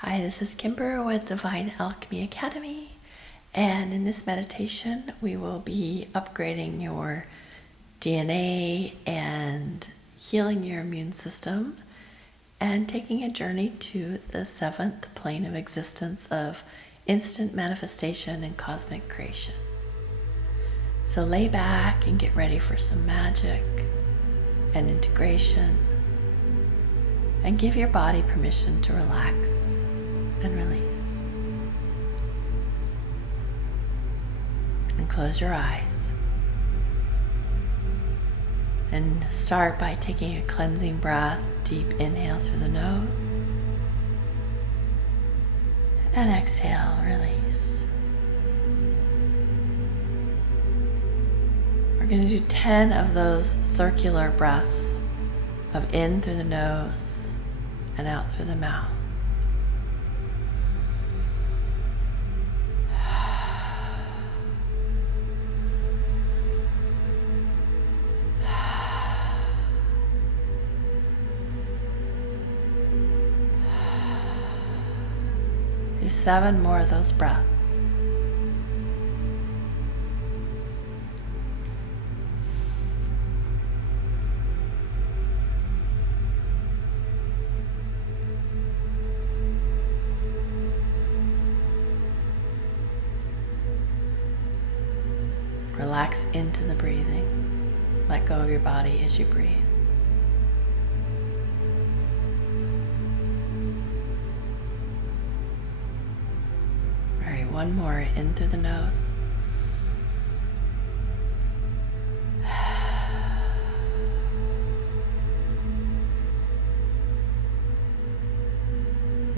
Hi, this is Kimber with Divine Alchemy Academy, and in this meditation we will be upgrading your DNA and healing your immune system and taking a journey to the seventh plane of existence of instant manifestation and cosmic creation. So lay back and get ready for some magic and integration, and give your body permission to relax and release. And close your eyes. And start by taking a cleansing breath, deep inhale through the nose. And exhale, release. We're going to do 10 of those circular breaths of in through the nose and out through the mouth. Do 7 more of those breaths. Relax into the breathing. Let go of your body as you breathe. All right, one more in through the nose.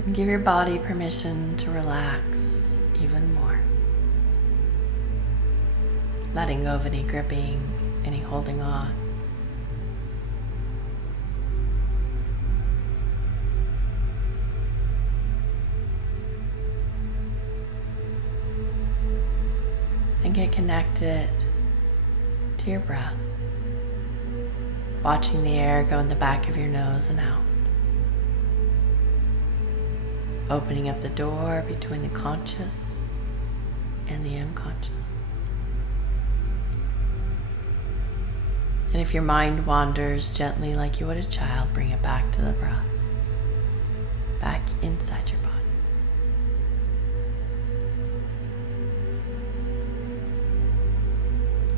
And give your body permission to relax even more. Letting go of any gripping, any holding on. And get connected to your breath, watching the air go in the back of your nose and out. Opening up the door between the conscious and the unconscious. And if your mind wanders, gently, like you would a child, bring it back to the breath, back inside your body.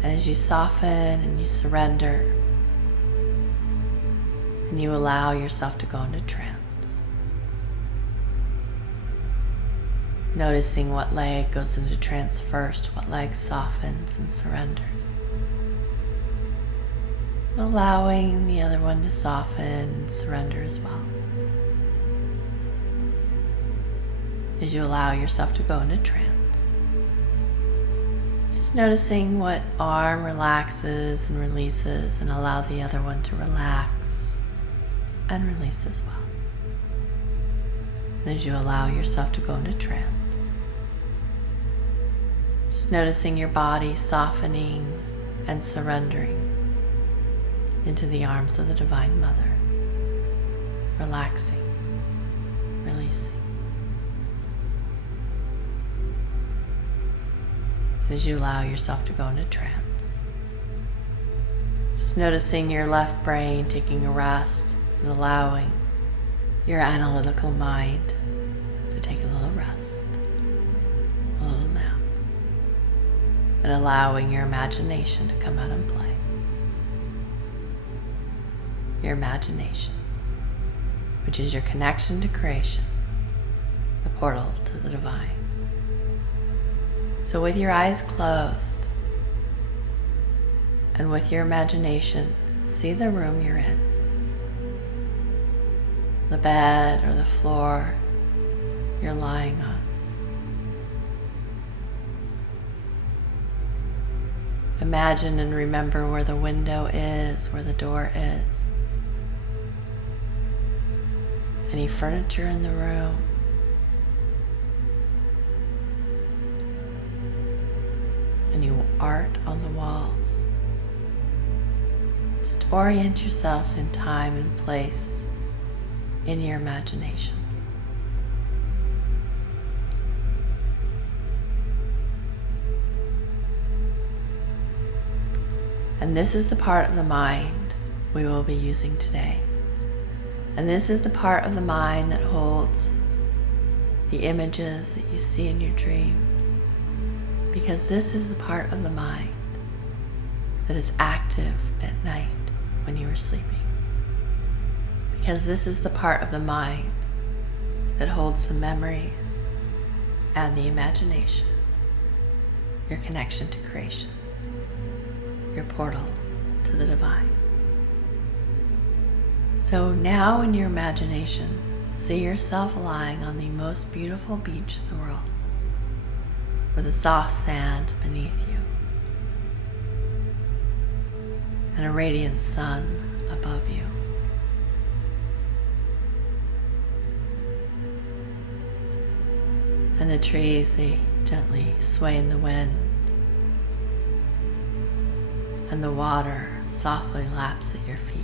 And as you soften and you surrender, and you allow yourself to go into trance, noticing what leg goes into trance first, what leg softens and surrenders. Allowing the other one to soften and surrender as well. As you allow yourself to go into trance, just noticing what arm relaxes and releases, and allow the other one to relax and release as well. And as you allow yourself to go into trance, just noticing your body softening and surrendering into the arms of the Divine Mother, relaxing, releasing. As you allow yourself to go into trance, just noticing your left brain taking a rest and allowing your analytical mind to take a little rest, a little nap, and allowing your imagination to come out and play. Your imagination, which is your connection to creation, the portal to the divine. So with your eyes closed and with your imagination, see the room you're in, the bed or the floor you're lying on. Imagine and remember where the window is, where the door is. Any furniture in the room. Any art on the walls. Just orient yourself in time and place in your imagination. And this is the part of the mind we will be using today. And this is the part of the mind that holds the images that you see in your dreams. Because this is the part of the mind that is active at night when you are sleeping. Because this is the part of the mind that holds the memories and the imagination, your connection to creation, your portal to the divine. So now in your imagination, see yourself lying on the most beautiful beach in the world, with the soft sand beneath you, and a radiant sun above you. And the trees, they gently sway in the wind, and the water softly laps at your feet.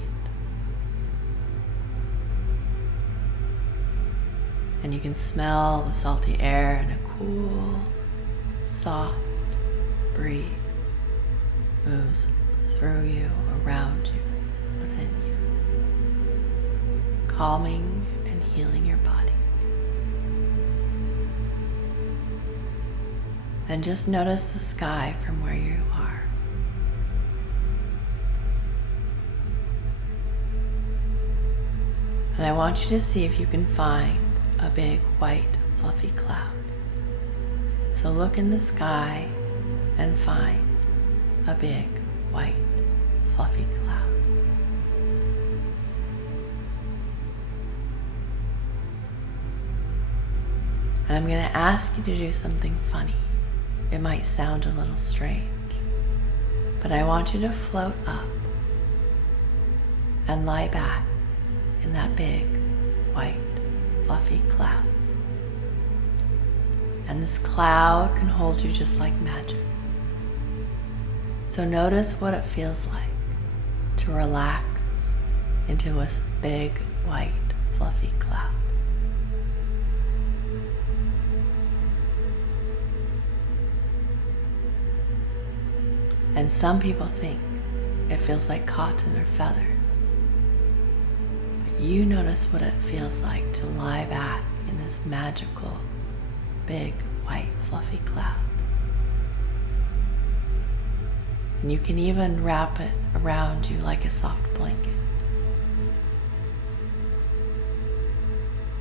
And you can smell the salty air and a cool, soft breeze moves through you, around you, within you, calming and healing your body. And just notice the sky from where you are. And I want you to see if you can find a big white fluffy cloud. So look in the sky and find a big white fluffy cloud. And I'm going to ask you to do something funny. It might sound a little strange, but I want you to float up and lie back in that big white fluffy cloud. And this cloud can hold you just like magic. So notice what it feels like to relax into a big white fluffy cloud. And some people think it feels like cotton or feathers. But you notice what it feels like to lie back in this magical, big, white, fluffy cloud. And you can even wrap it around you like a soft blanket.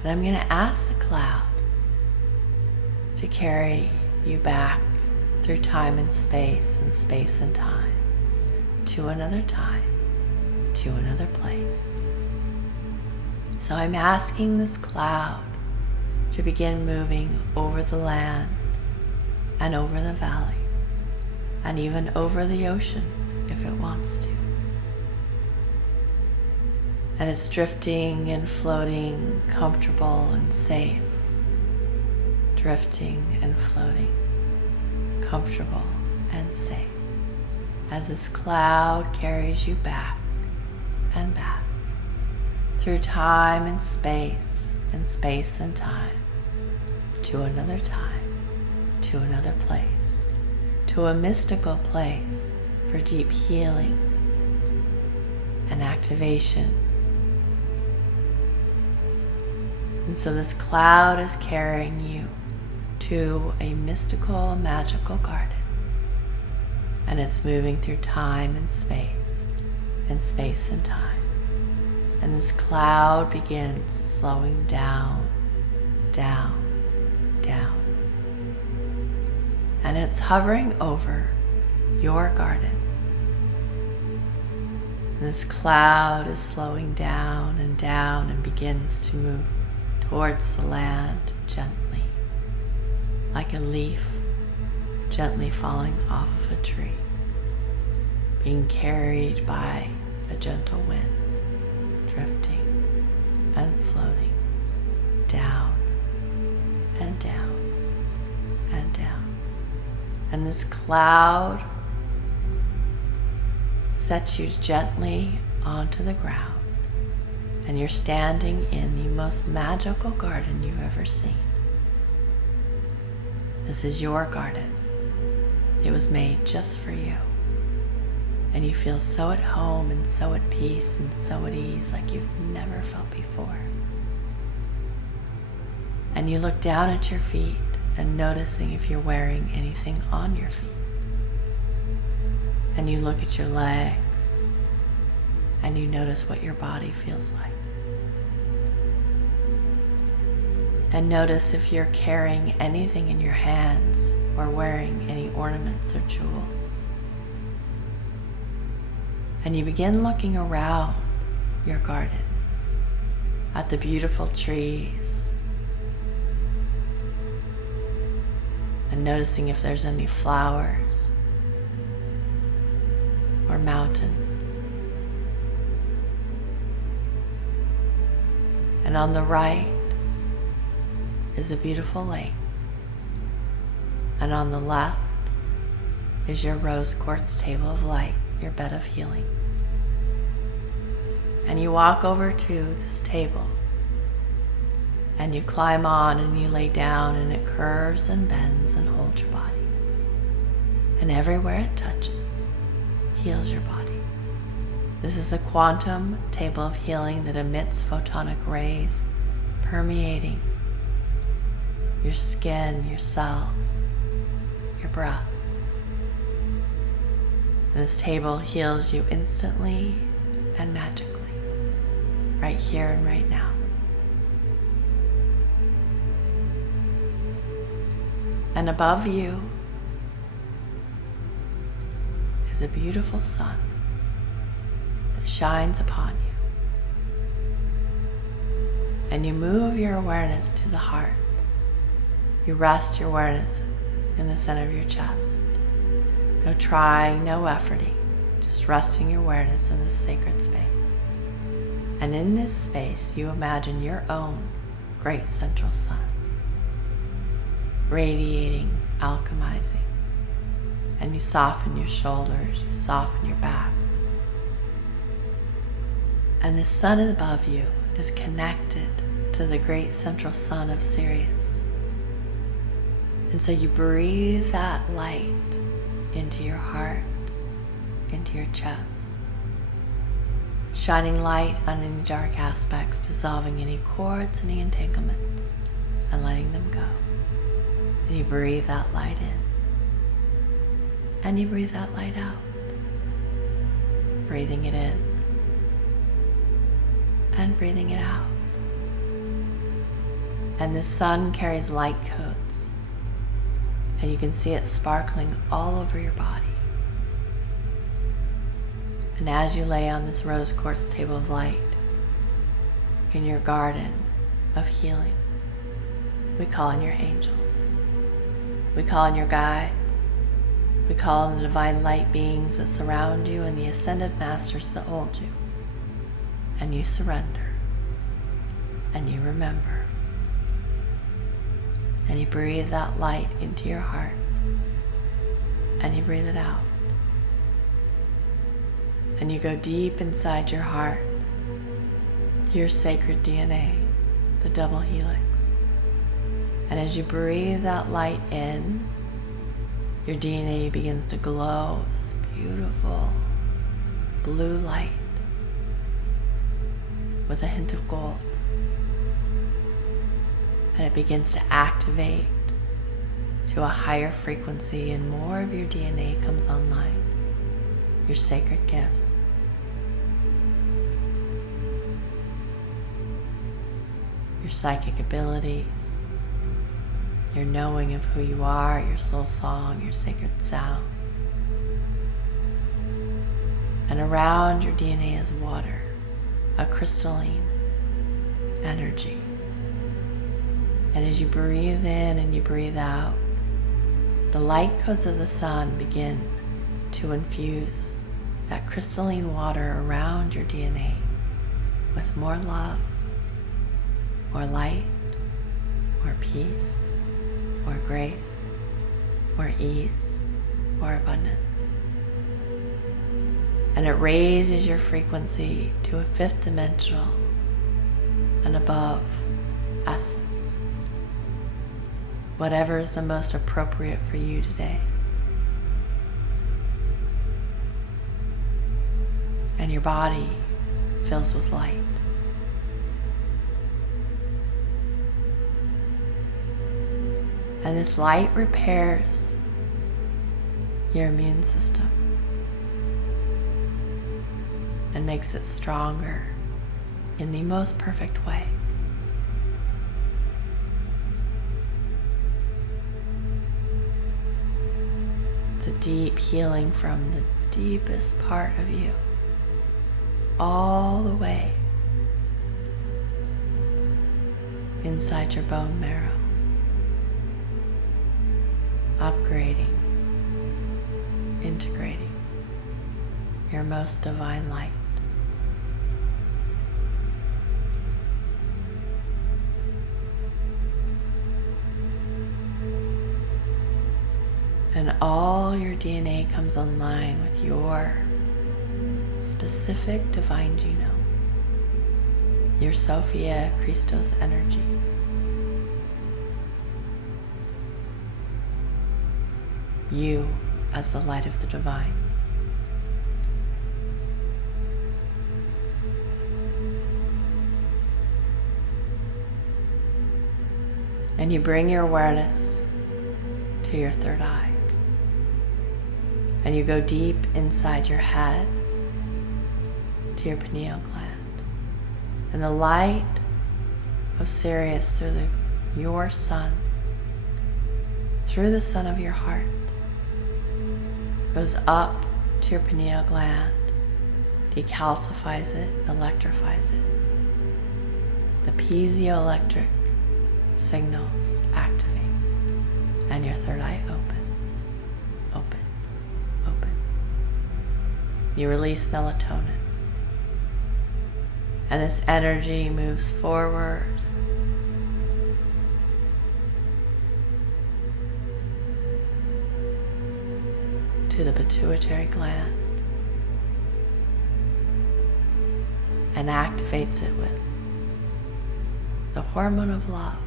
And I'm going to ask the cloud to carry you back through time and space and time, to another time, to another place. So I'm asking this cloud to begin moving over the land and over the valleys and even over the ocean if it wants to. And it's drifting and floating, comfortable and safe, drifting and floating, comfortable and safe, as this cloud carries you back and back through time and space and time, to another time, to another place, to a mystical place for deep healing and activation. And so this cloud is carrying you to a mystical, magical garden. And it's moving through time and space and time. And this cloud begins slowing down, down, down. And it's hovering over your garden. This cloud is slowing down and begins to move towards the land gently, like a leaf gently falling off of a tree, being carried by a gentle wind, drifting and floating down and down and down. And this cloud sets you gently onto the ground, and you're standing in the most magical garden you've ever seen. This is your garden. It was made just for you. And you feel so at home and so at peace and so at ease like you've never felt before. And you look down at your feet and noticing if you're wearing anything on your feet. And you look at your legs and you notice what your body feels like. And notice if you're carrying anything in your hands or wearing any ornaments or jewels. And you begin looking around your garden at the beautiful trees and noticing if there's any flowers or mountains. And on the right is a beautiful lake. And on the left is your rose quartz table of light, your bed of healing. And you walk over to this table and you climb on and you lay down, and it curves and bends and holds your body. And everywhere it touches heals your body. This is a quantum table of healing that emits photonic rays permeating your skin, your cells, your breath. And this table heals you instantly and magically, right here and right now. And above you is a beautiful sun that shines upon you. And you move your awareness to the heart. You rest your awareness in the center of your chest. No trying, no efforting, just resting your awareness in this sacred space. And in this space, you imagine your own great central sun, radiating, alchemizing. And you soften your shoulders, you soften your back. And the sun above you is connected to the great central sun of Sirius. And so you breathe that light into your heart, into your chest, shining light on any dark aspects, dissolving any cords, any entanglements, and letting them go. And you breathe that light in, and you breathe that light out, breathing it in, and breathing it out. And the sun carries light codes, and you can see it sparkling all over your body. And as you lay on this rose quartz table of light in your garden of healing, we call on your angels. We call on your guides. We call on the divine light beings that surround you and the ascended masters that hold you. And you surrender. And you remember. And you breathe that light into your heart. And you breathe it out. And you go deep inside your heart to your sacred DNA, the double helix. And as you breathe that light in, your DNA begins to glow this beautiful blue light with a hint of gold. And it begins to activate to a higher frequency, and more of your DNA comes online. Your sacred gifts. Your psychic abilities. Your knowing of who you are, your soul song, your sacred sound. And around your DNA is water, a crystalline energy. And as you breathe in and you breathe out, the light codes of the sun begin to infuse that crystalline water around your DNA with more love, more light, more peace, more grace, more ease, more abundance. And it raises your frequency to a fifth dimensional and above essence. Whatever is the most appropriate for you today. and your body fills with light. And this light repairs your immune system and makes it stronger in the most perfect way. It's a deep healing from the deepest part of you, all the way inside your bone marrow, upgrading, integrating your most divine light. And all your DNA comes online with your specific divine genome, your Sophia Christos energy. You as the light of the divine. And you bring your awareness to your third eye. And you go deep inside your head to your pineal gland. And the light of Sirius through your sun, through the sun of your heart, goes up to your pineal gland, decalcifies it, electrifies it. The piezoelectric signals activate, and your third eye opens, opens, opens. You release melatonin, and this energy moves forward to the pituitary gland and activates it with the hormone of love,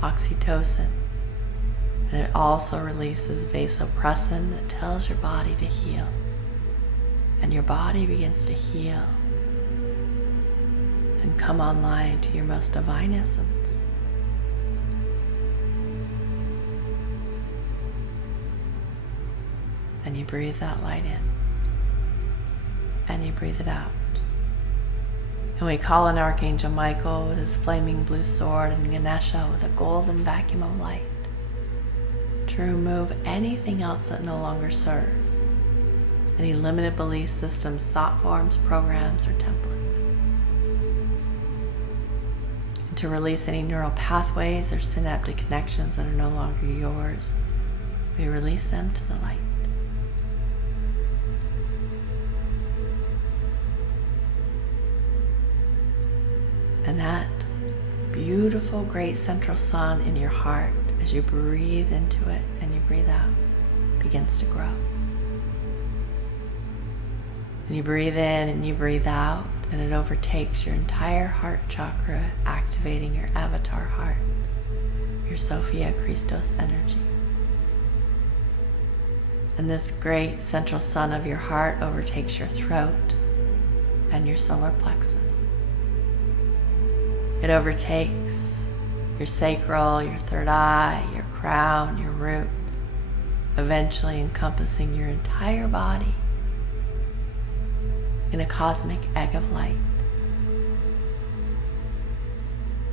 oxytocin, and it also releases vasopressin that tells your body to heal, and your body begins to heal and come online to your most divine essence. And you breathe that light in, and you breathe it out. And we call on Archangel Michael with his flaming blue sword and Ganesha with a golden vacuum of light to remove anything else that no longer serves, any limited belief systems, thought forms, programs, or templates. And to release any neural pathways or synaptic connections that are no longer yours, we release them to the light. And that beautiful, great central sun in your heart, as you breathe into it and you breathe out, begins to grow. And you breathe in and you breathe out, and it overtakes your entire heart chakra, activating your avatar heart, your Sophia Christos energy. And this great central sun of your heart overtakes your throat and your solar plexus. It overtakes your sacral, your third eye, your crown, your root, eventually encompassing your entire body in a cosmic egg of light,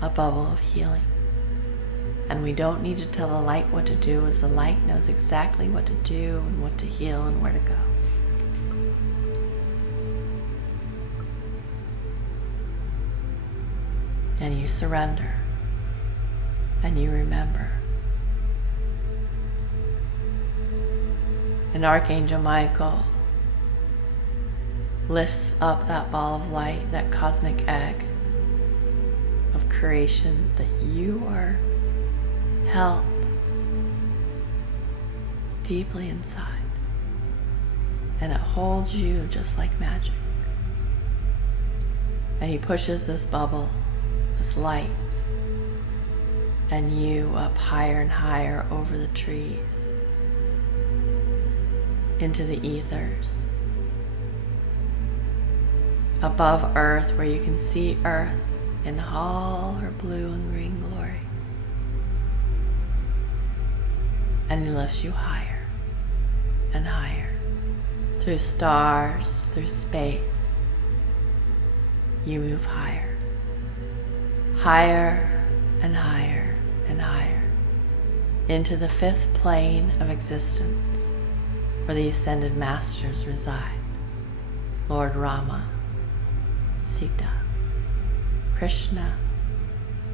a bubble of healing. And we don't need to tell the light what to do, as the light knows exactly what to do and what to heal and where to go. And you surrender, and you remember. And Archangel Michael lifts up that ball of light, that cosmic egg of creation that you are held deeply inside. And it holds you just like magic. And he pushes this bubble, this light, and you up higher and higher over the trees, into the ethers, above Earth, where you can see Earth in all her blue and green glory. And he lifts you higher and higher, through stars, through space. You move higher, higher and higher and higher, into the fifth plane of existence, where the ascended masters reside. Lord Rama, Sita, Krishna,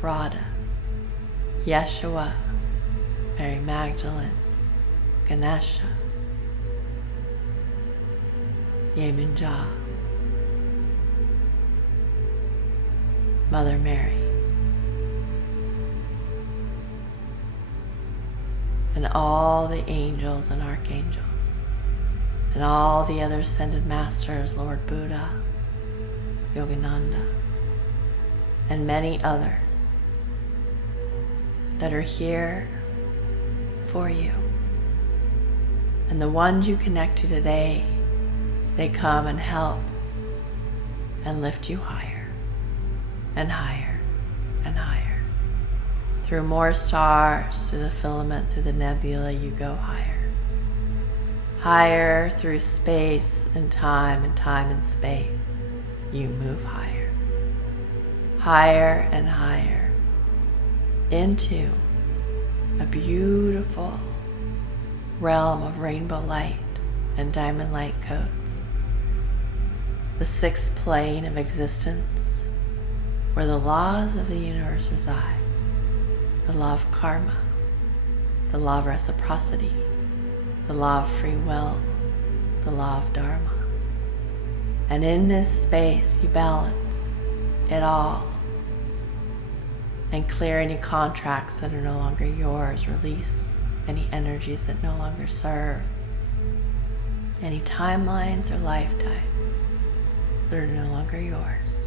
Radha, Yeshua, Mary Magdalene, Ganesha, Yemunjah, Mother Mary, and all the angels and archangels, and all the other ascended masters, Lord Buddha, Yogananda, and many others that are here for you. And the ones you connect to today, they come and help and lift you higher and higher and higher. Through more stars, through the filament, through the nebula, you go higher. Higher through space and time and space, you move higher. Higher and higher into a beautiful realm of rainbow light and diamond light codes. The sixth plane of existence, where the laws of the universe reside. The law of karma, the law of reciprocity, the law of free will, the law of dharma. And in this space, you balance it all and clear any contracts that are no longer yours, release any energies that no longer serve, any timelines or lifetimes that are no longer yours.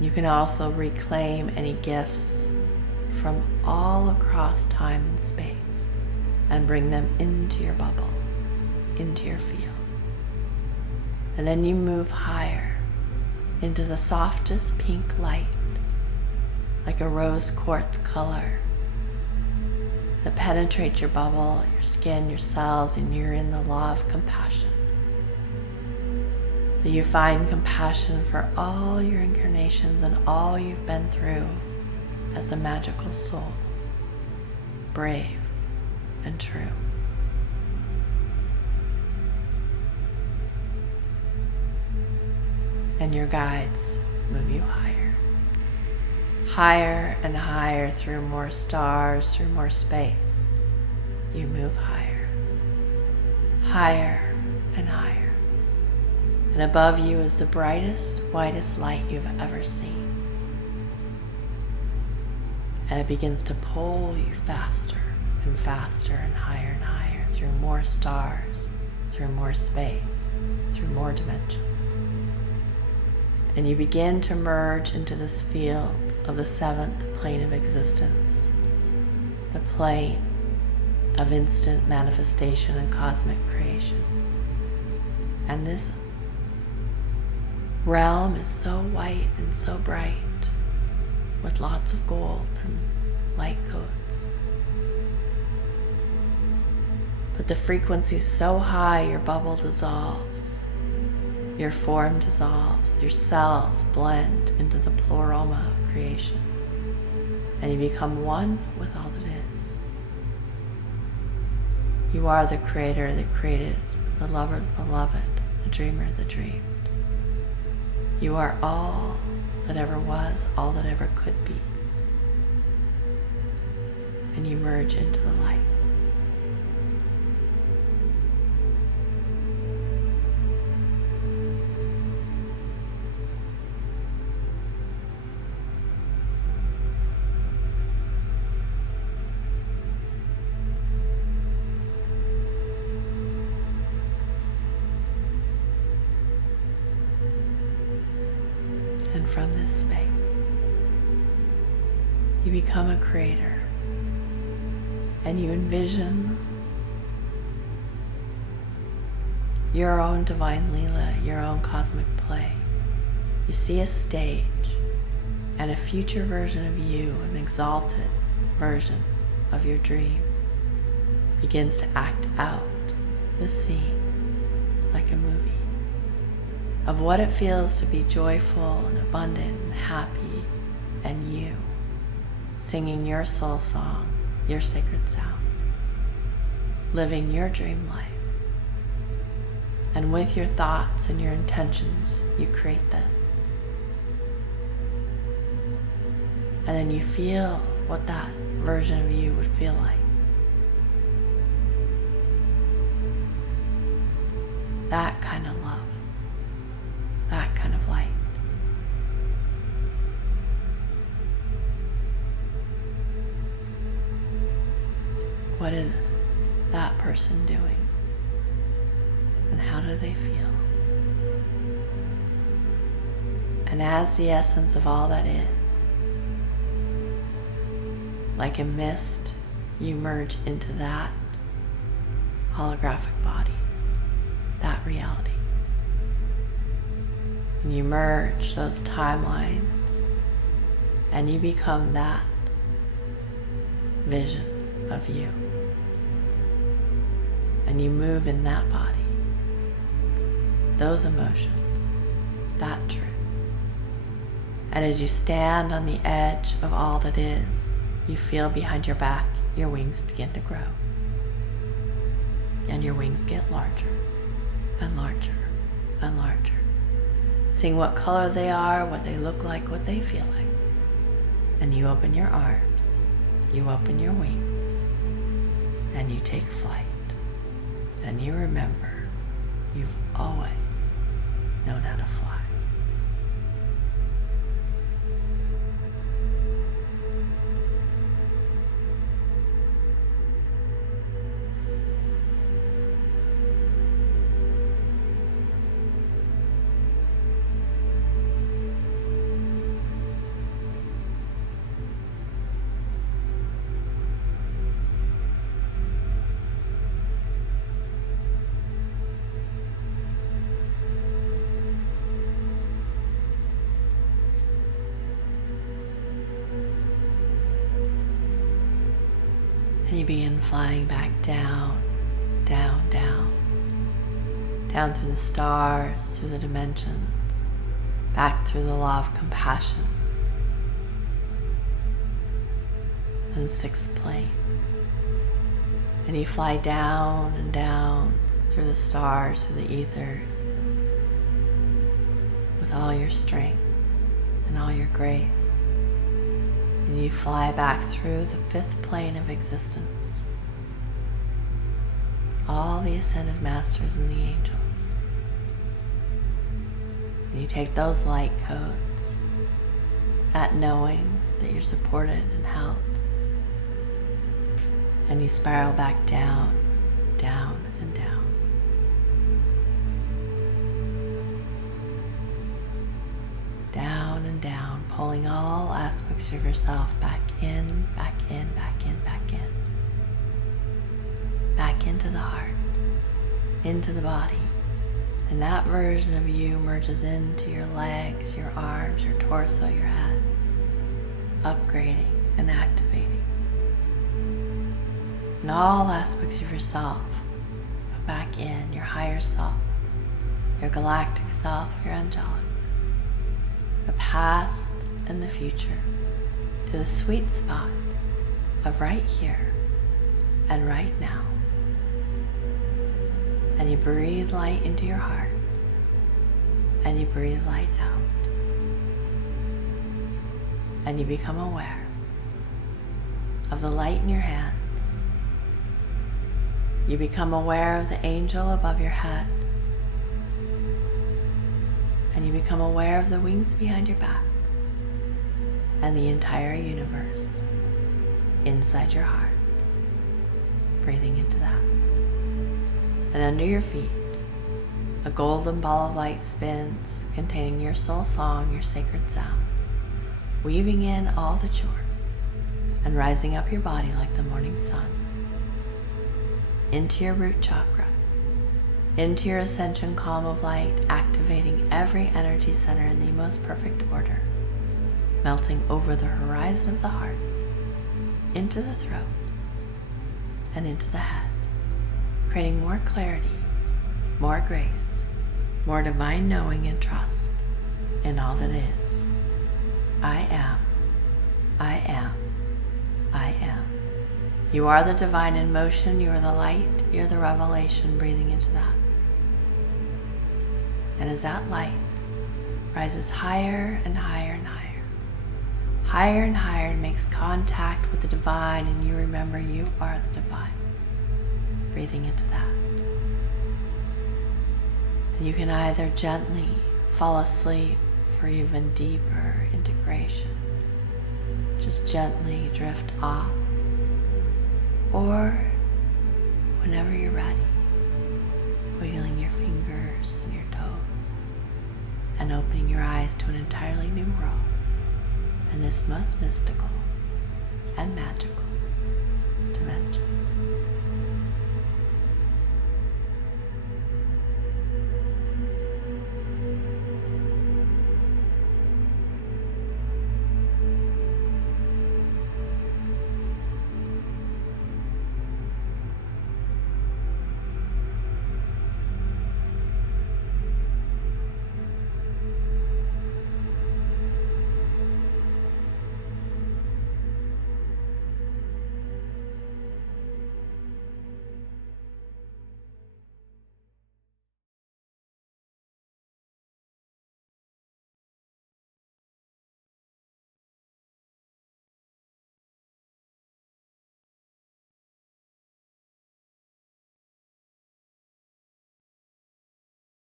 You can also reclaim any gifts from all across time and space and bring them into your bubble, into your field. And then you move higher into the softest pink light, like a rose quartz color, that penetrates your bubble, your skin, your cells, and you're in the law of compassion. So you find compassion for all your incarnations and all you've been through as a magical soul, brave and true. And your guides move you higher. Higher and higher through more stars, through more space. You move higher. Higher and higher. And above you is the brightest, whitest light you've ever seen. And it begins to pull you faster and faster and higher through more stars, through more space, through more dimensions. And you begin to merge into this field of the seventh plane of existence, the plane of instant manifestation and cosmic creation. And this realm is so white and so bright, with lots of gold and light codes. But the frequency is so high, your bubble dissolves, your form dissolves, your cells blend into the pleroma of creation, and you become one with all that is. You are the creator that created, the lover, the beloved, the dreamer that dreamed. You are all that ever was, all that ever could be. And you merge into the light. And from this space, you become a creator, and you envision your own divine Leela, your own cosmic play. You see a stage, and a future version of you, an exalted version of your dream, begins to act out the scene like a movie of what it feels to be joyful and abundant and happy, and you singing your soul song, your sacred sound, living your dream life. And with your thoughts and your intentions, you create that. And then you feel what that version of you would feel like. That kind of love, that kind of light. What is that person doing? And how do they feel? And as the essence of all that is, like a mist, you merge into that holographic body, that reality. And you merge those timelines, and you become that vision of you. And you move in that body, those emotions, that truth. And as you stand on the edge of all that is, you feel behind your back, your wings begin to grow. And your wings get larger and larger and larger. Seeing what color they are, what they look like, what they feel like. And you open your arms, you open your wings, and you take flight. And you remember, you've always known how to fly. And you begin flying back down, down, down, down through the stars, through the dimensions, back through the law of compassion, and the sixth plane. And you fly down and down through the stars, through the ethers, with all your strength and all your grace. And you fly back through the fifth plane of existence. All the ascended masters and the angels. And you take those light codes, that knowing that you're supported and held, and you spiral back down, down, and down. Down and down, pulling all aspects of yourself back in, back in, back in, back in. Back into the heart, into the body. And that version of you merges into your legs, your arms, your torso, your head, upgrading and activating. And all aspects of yourself go back in, your higher self, your galactic self, your angelic. The past and the future, to the sweet spot of right here and right now. And you breathe light into your heart, and you breathe light out. And you become aware of the light in your hands. You become aware of the angel above your head. And you become aware of the wings behind your back and the entire universe inside your heart. Breathing into that. And under your feet, a golden ball of light spins containing your soul song, your sacred sound, weaving in all the chores and rising up your body like the morning sun into your root chakra, into your Ascension column of light, activating every energy center in the most perfect order, melting over the horizon of the heart, into the throat, and into the head, creating more clarity, more grace, more divine knowing and trust in all that is. I am, I am, I am. You are the divine in motion, you are the light, you're the revelation, breathing into that. And as that light rises higher and higher and higher, higher and higher, and makes contact with the divine, and you remember you are the divine, breathing into that. And you can either gently fall asleep for even deeper integration, just gently drift off, or whenever you're ready, wiggling your fingers and your toes and opening your eyes to an entirely new world, and this most mystical and magical